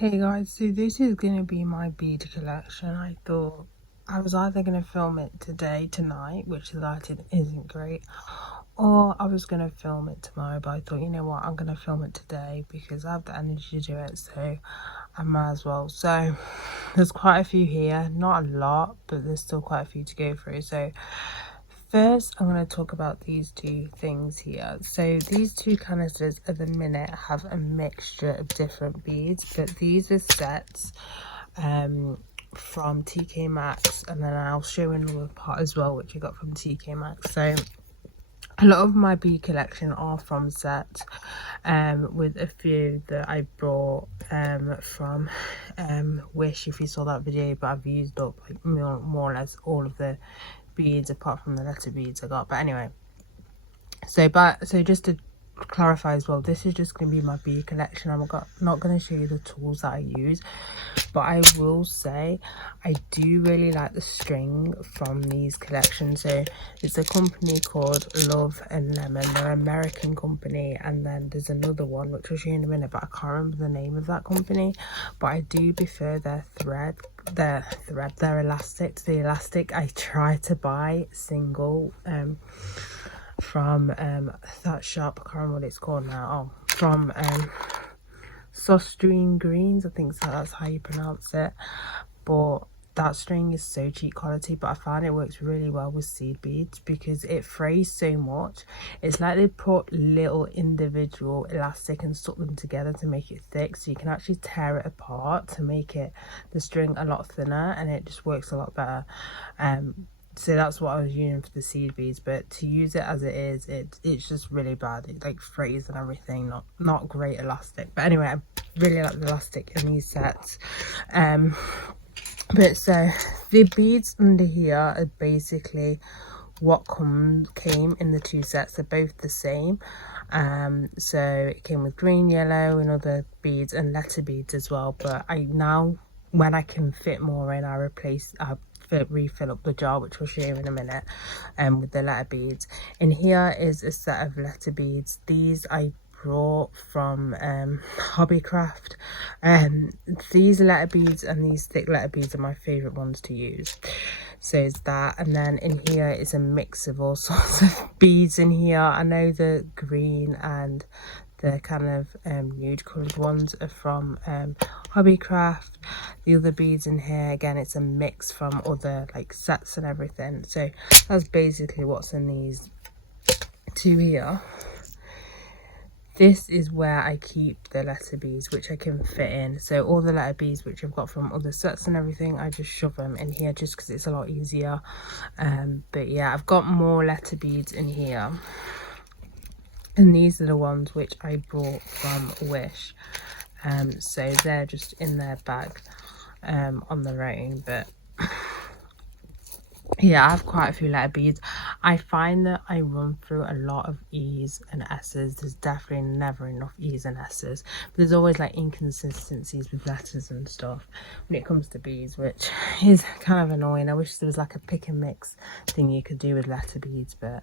Hey guys, so this is gonna be my bead collection. I thought I was either gonna film it tonight, which the lighting isn't great, or I was gonna film it tomorrow, but I thought, you know what, I'm gonna film it today because I have the energy to do it, so I might as well. So there's quite a few here, not a lot, but there's still quite a few to go through. So first, I'm going to talk about these two things here. So these two canisters at the minute have a mixture of different beads, but these are sets from TK Maxx, and then I'll show another part as well, which I got from TK Maxx. So a lot of my bead collection are from sets, with a few that I brought from Wish, if you saw that video, but I've used up like more or less all of the beads apart from the letter beads I got. But anyway, so just to clarify as well, this is just going to be my bead collection. I'm not going to show you the tools that I use, but I will say I do really like the string from these collections. So it's a company called Love and Lemon. They're an American company, and then there's another one which I'll show you in a minute, but I can't remember the name of that company. But I do prefer their their elastic to the elastic. I try to buy single from that shop, I can't remember what it's called now. Oh, from Soft Greens, I think so, that's how you pronounce it. But that string is so cheap quality, but I find it works really well with seed beads because it frays so much. It's like they put little individual elastic and stuck them together to make it thick, so you can actually tear it apart to make the string a lot thinner, and it just works a lot better. So that's what I was using for the seed beads, but to use it as it is, it's just really bad. It like frays and everything, not great elastic. But anyway, I really like the elastic in these sets. But so the beads under here are basically what came in the two sets. They're both the same. So it came with green, yellow, and other beads, and letter beads as well. But when I can fit more in, I refill up the jar, which we'll show you in a minute, with the letter beads. And here is a set of letter beads. These I brought from Hobbycraft. These letter beads and these thick letter beads are my favorite ones to use. So it's that, and then in here is a mix of all sorts of beads in here. I know the green and the kind of nude coloured ones are from Hobbycraft. The other beads in here, again, it's a mix from other like sets and everything. So that's basically what's in these two here. This is where I keep the letter beads, which I can fit in. So all the letter beads which I've got from other sets and everything, I just shove them in here just because it's a lot easier. But yeah, I've got more letter beads in here. And these are the ones which I brought from Wish. So they're just in their bag on their own. But yeah, I have quite a few letter beads. I find that I run through a lot of E's and S's. There's definitely never enough E's and S's. But there's always like inconsistencies with letters and stuff when it comes to beads, which is kind of annoying. I wish there was like a pick and mix thing you could do with letter beads, but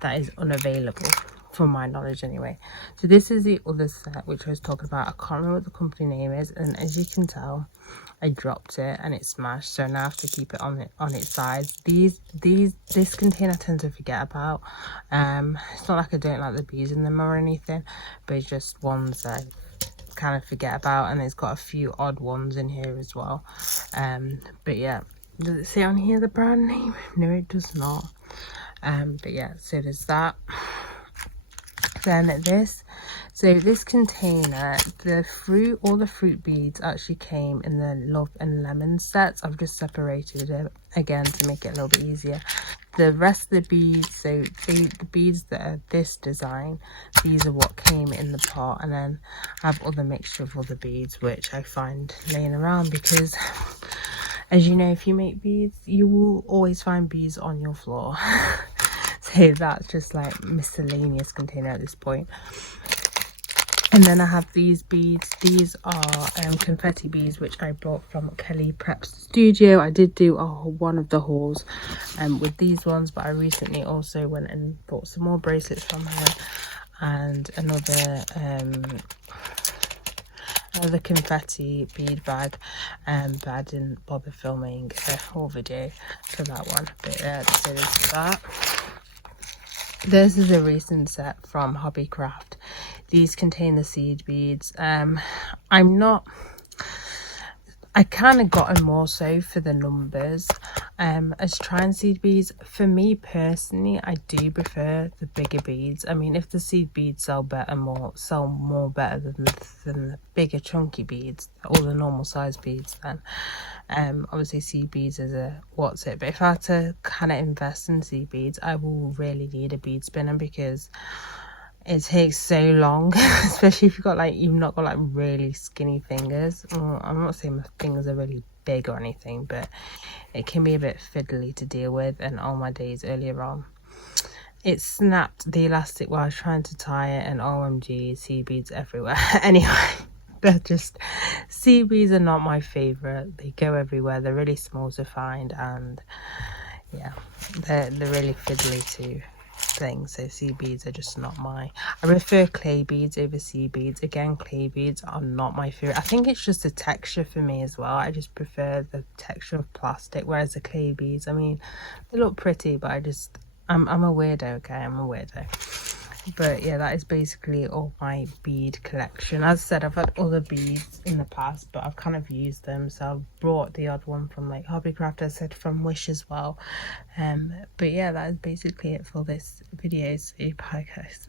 that is unavailable from my knowledge anyway. So this is the other set which I was talking about. I can't remember what the company name is, and as you can tell, I dropped it and it smashed, so now I have to keep it on its sides. This container I tend to forget about. It's not like I don't like the beads in them or anything, but it's just ones that I kind of forget about, and it's got a few odd ones in here as well. But yeah, does it say on here the brand name? No, it does not. But yeah, so there's that. Then this container, all the fruit beads actually came in the Love and Lemon sets. I've just separated it again to make it a little bit easier. The rest of the beads, so the beads that are this design, these are what came in the pot, and then I have other mixture of other beads which I find laying around because, as you know, if you make beads, you will always find beads on your floor. So that's just like miscellaneous container at this point. And then I have these beads. These are confetti beads which I brought from Kelly Prep Studio. I did do one of the hauls with these ones, but I recently also went and bought some more bracelets from her and another the confetti bead bag, but I didn't bother filming a whole video for that one. But so there's that. This is a recent set from Hobbycraft. These contain the seed beads. I kind of got them more so for the numbers as trying seed beads. For me personally, I do prefer the bigger beads. I mean, if the seed beads sell more better than the bigger chunky beads or the normal size beads, then obviously seed beads is a what's it. But if I had to kind of invest in seed beads, I will really need a bead spinner, because it takes so long, especially if you've not got like really skinny fingers. Well, I'm not saying my fingers are really big or anything, but it can be a bit fiddly to deal with. And all my days earlier on, it snapped the elastic while I was trying to tie it, and OMG, seed beads everywhere. Anyway, they're just, seed beads are not my favorite. They go everywhere. They're really small to find, and yeah, they're really fiddly too. So seed beads are just not I prefer clay beads over seed beads. Again, clay beads are not my favorite. I think it's just the texture for me as well. I just prefer the texture of plastic, whereas the clay beads, I mean, they look pretty, but I'm a weirdo. Okay, I'm a weirdo. But yeah, that is basically all my bead collection. As I said, I've had other beads in the past, but I've kind of used them, so I've brought the odd one from like Hobbycraft, as I said, from Wish as well. But yeah, that is basically it for this video. So bye guys.